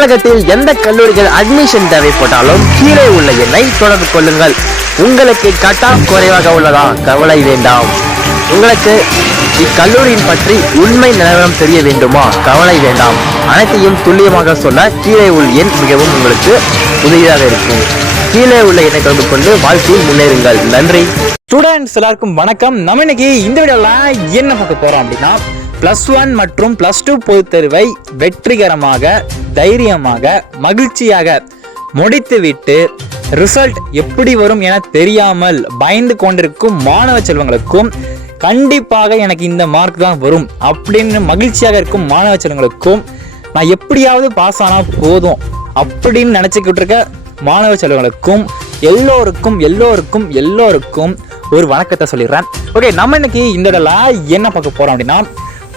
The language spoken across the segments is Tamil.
தமிழகத்தில் எந்த கல்லூரிகள் அட்மிஷன் தேவைப்பட்டாலும் கீழே உள்ள எண்ணை தொடர்பு கொள்ளுங்கள். உங்களுக்கு கட்டாம் குறைவாக உள்ளதா? கவலை வேண்டாம். உங்களுக்கு இக்கல்லூரியின் பற்றி உண்மை நிலவரம் தெரிய வேண்டுமா? கவலை வேண்டாம். அனைத்தையும் துல்லியமாக சொல்ல கீழே உள்ள எண் மிகவும் உங்களுக்கு உதவியாக இருக்கும். கீழே உள்ள எண்ணை தொடர்பு கொண்டு வாழ்க்கையில் முன்னேறுங்கள். நன்றி. ஸ்டூடெண்ட்ஸ் எல்லாருக்கும் வணக்கம். நம்ம இன்னைக்கு இந்த வீடியோவில் என்ன பார்க்க போறோம் அப்படின்னா ப்ளஸ் ஒன் மற்றும் ப்ளஸ் டூ பொதுத் தேர்வை வெற்றிகரமாக தைரியமாக மகிழ்ச்சியாக முடித்துவிட்டு ரிசல்ட் எப்படி வரும் என தெரியாமல் பயந்து கொண்டிருக்கும் மாணவ செல்வங்களுக்கும் கண்டிப்பாக எனக்கு இந்த மார்க் தான் வரும் அப்படின்னு மகிழ்ச்சியாக இருக்கும் மாணவ செல்வங்களுக்கும் நான் எப்படியாவது பாஸ் ஆனால் போதும் அப்படின்னு நினச்சிக்கிட்டு இருக்க மாணவ செல்வங்களுக்கும் எல்லோருக்கும் எல்லோருக்கும் எல்லோருக்கும் ஒரு வணக்கத்தை சொல்லிடுறேன். ஓகே நம்ம இன்னைக்கு இந்த என்ன பார்க்க போறோம் அப்படின்னா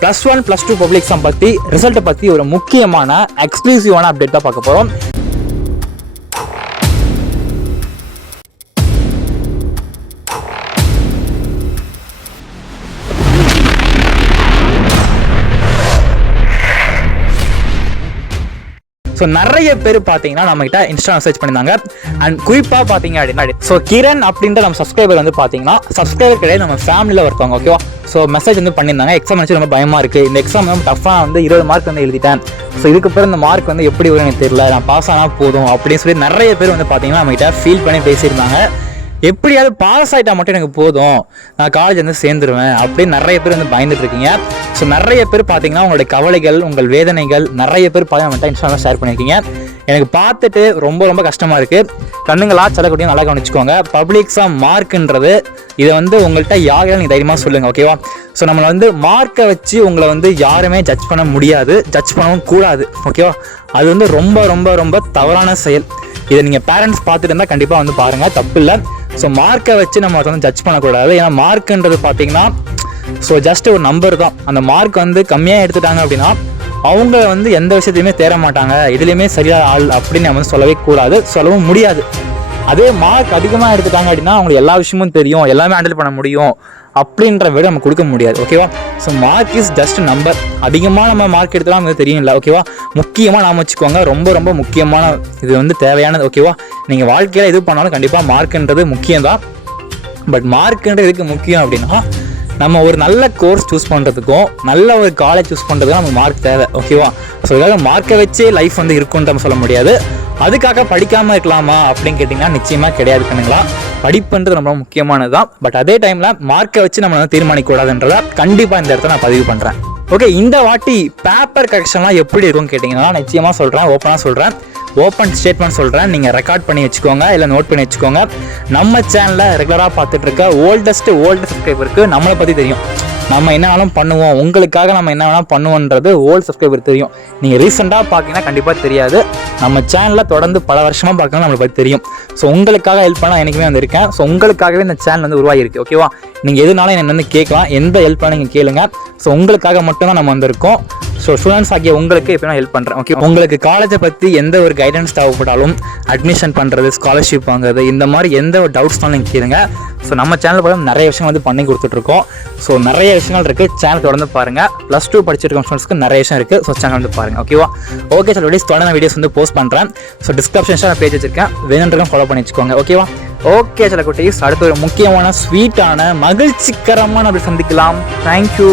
plus one plus two public exam பற்றி ரிசல்ட்டை பற்றி ஒரு முக்கியமான எக்ஸ்க்ளூசிவான அப்டேட் தான் பார்க்க போகிறோம் ஸோ நிறைய பேர் பார்த்தீங்கன்னா நம்ம கிட்ட இன்ஸ்டா மெசேஜ் பண்ணியிருந்தாங்க. அண்ட் குறிப்பாக பார்த்தீங்க அப்படின்னா ஸோ கிரண் அப்படின்ற நம்ம சப்ஸ்கிரைபர் வந்து பார்த்தீங்கன்னா சப்ஸ்கிரைபர் கிடையாது நம்ம ஃபேமிலியில் ஒருத்தவங்க ஓகேவா ஸோ மெசேஜ் வந்து பண்ணியிருந்தாங்க. எக்ஸாம் நினச்சி ரொம்ப பயமாக இருக்குது இந்த எக்ஸாம் வந்து டஃபாக வந்து இருபது மார்க் வந்து எழுதிட்டேன். ஸோ இதுக்கப்புறம் இந்த மார்க் வந்து எப்படி வரும் எனக்கு தெரியல. நான் பாஸ் ஆனால் போதும் அப்படின்னு சொல்லி நிறைய பேர் வந்து பார்த்தீங்கன்னா நம்ம ஃபீல் பண்ணி பேசியிருந்தாங்க. எப்படியாவது பாஸ் ஆகிட்டா மட்டும் எனக்கு போதும். நான் காலேஜ் வந்து சேர்ந்துருவேன் அப்படின்னு நிறைய பேர் வந்து பயந்துட்டு இருக்கீங்க. ஸோ நிறைய பேர் பார்த்தீங்கன்னா உங்களுடைய கவலைகள் உங்கள் வேதனைகள் நிறைய பேர் பார்த்தீங்கன்னா இன்ஸ்டாவில் ஷேர் பண்ணியிருக்கீங்க. எனக்கு பார்த்துட்டு ரொம்ப ரொம்ப கஷ்டமாக இருக்குது கண்ணுங்களா செல்லக்கூடிய நல்லா கவனிச்சுக்கோங்க. பப்ளிக் எக்ஸாம் மார்க்குன்றது இதை வந்து உங்கள்கிட்ட யாரும் நீங்கள் தைரியமாக சொல்லுங்கள் ஓகேவா ஸோ நம்மளை வந்து மார்க்கை வச்சு உங்களை வந்து யாருமே ஜட்ஜ் பண்ண முடியாது ஜட்ஜ் பண்ணவும் கூடாது ஓகேவா அது வந்து ரொம்ப ரொம்ப ரொம்ப தவறான செயல். இதை நீங்கள் பேரண்ட்ஸ் பார்த்துட்டு இருந்தால் கண்டிப்பாக வந்து பாருங்கள் தப்பு இல்லை. ஸோ மார்க்கை வச்சு நம்ம வந்து ஜட்ஜ் பண்ணக்கூடாது. ஏன்னா மார்க்குன்றது பார்த்தீங்கன்னா ஸோ ஜஸ்ட் ஒரு நம்பர் தான். அந்த மார்க் வந்து கம்மியாக எடுத்துட்டாங்க அப்படின்னா அவங்க வந்து எந்த விஷயத்தையுமே தேர மாட்டாங்க இதுலேயுமே சரியான ஆள் அப்படின்னு நம்ம வந்து சொல்லவே கூடாது. சொல்லவும் முடியாது. அதே மார்க் அதிகமாக எடுத்துட்டாங்க அப்படின்னா அவங்களுக்கு எல்லா விஷயமும் தெரியும். எல்லாமே ஹேண்டில் பண்ண முடியும். அப்படின்ற விட நம்ம கொடுக்க முடியாது. ஓகேவா so mark is just number அதிகமாக நம்ம மார்க் எடுத்தாலும் நமக்கு தெரியும் இல்லை ஓகேவா முக்கியமாக நாம் வச்சுக்கோங்க. ரொம்ப ரொம்ப முக்கியமான இது வந்து தேவையானது. ஓகேவா நீங்கள் வாழ்க்கையில் எது பண்ணாலும் கண்டிப்பாக மார்க்குன்றது முக்கியம்தான். பட் மார்க்குன்றது எதுக்கு முக்கியம் அப்படின்னா நம்ம ஒரு நல்ல கோர்ஸ் சூஸ் பண்ணுறதுக்கும் நல்ல ஒரு காலேஜ் சூஸ் பண்ணுறதுக்கும் நமக்கு மார்க் தேவை ஓகேவா ஸோ இதுக்காக மார்க்கை வச்சே லைஃப் வந்து இருக்குன்னு நம்ம சொல்ல முடியாது. அதுக்காக படிக்காமல் இருக்கலாமா அப்படின்னு கேட்டிங்கன்னா நிச்சயமாக கிடையாது கண்ணுங்களா? படிப்புன்றது ரொம்ப முக்கியமானது தான் பட் அதே டைமில் மார்க்கை வச்சு நம்ம வந்து தீர்மானிக்கக்கூடாதுன்றத கண்டிப்பாக இந்த இடத்த நான் பதிவு பண்ணுறேன் ஓகே இந்த வாட்டி பேப்பர் கரெக்ஷன்லாம் எப்படி இருக்கும்னு கேட்டிங்கன்னா நிச்சயமாக சொல்கிறேன் ஓப்பனாக சொல்கிறேன் ஓப்பன் ஸ்டேட்மெண்ட் சொல்கிறேன் நீங்கள் ரெக்கார்ட் பண்ணி வச்சுக்கோங்க. இல்லை நோட் பண்ணி வச்சுக்கோங்க. நம்ம சேனலில் ரெகுலராக பார்த்துட்டு இருக்க ஓல்டஸ்ட் ஓல்டு சப்ஸ்கிரைபருக்கு நம்மளை பற்றி தெரியும். நம்ம என்ன வேணாலும் பண்ணுவோம். உங்களுக்காக நம்ம என்ன வேணாலும் பண்ணுவோன்றது ஓல்டு சப்ஸ்கிரைபர் தெரியும். நீங்கள் ரீசெண்டாக பார்த்தீங்கன்னா கண்டிப்பாக தெரியாது. நம்ம சேனலில் தொடர்ந்து பல வருஷமாக பார்க்கணும் நம்மளுக்கு பற்றி தெரியும். ஸோ உங்களுக்காக ஹெல்ப் பண்ண எனக்குமே வந்திருக்கேன். ஸோ உங்களுக்காகவே இந்த சேனல் வந்து உருவாகிருக்கு ஓகேவா நீங்கள் எதுனாலும் என்ன வந்து கேட்கலாம். எந்த ஹெல்ப் நீங்கள் கேளுங்க. ஸோ உங்களுக்காக மட்டும்தான் நம்ம வந்திருக்கோம். ஸோ ஸ்டூடெண்ட்ஸ் ஆகிய உங்களுக்கு இப்போ நான் ஹெல்ப் பண்ணுறேன் ஓகே உங்களுக்கு காலேஜை பற்றி எந்த ஒரு கைடன்ஸ் தேவைப்பட்டாலும் அட்மிஷன் பண்ணுறது ஸ்காலர்ஷிப் வாங்குறது இந்த மாதிரி எந்த ஒரு டவுட்ஸ்னாலும் நீங்கள் கேளுங்க. ஸோ நம்ம சேனல் பார்த்தா நிறைய விஷயங்கள் வந்து பண்ணி கொடுத்துட்ருக்கோம். ஸோ நிறைய விஷயங்கள் இருக்குது சேனல் தொடர்ந்து பாருங்கள் ப்ளஸ் டூ படிச்சிருக்கோம் ஸ்டூடெண்ட்ஸ்க்கு நிறைய விஷயம் இருக்குது ஸோ சேனல் வந்து பாருங்கள் ஓகேவா ஓகே சார் வீடியோஸ் தொடர்ந்து வீடியோஸ் வந்து போஸ்ட் பண்ணுறேன் ஸோ டிஸ்கிரிப்ஷன்ஸில் நான் பேஜ் வச்சிருக்கேன். வேணுன்றதும் ஃபாலோ பண்ணி வச்சுக்கோங்க. ஓகேவா ஓகே சில குட்டீஸ். அடுத்து ஒரு முக்கியமான ஸ்வீட்டான மகிழ்ச்சிகரமான அப்படி சந்திக்கலாம். தேங்க்யூ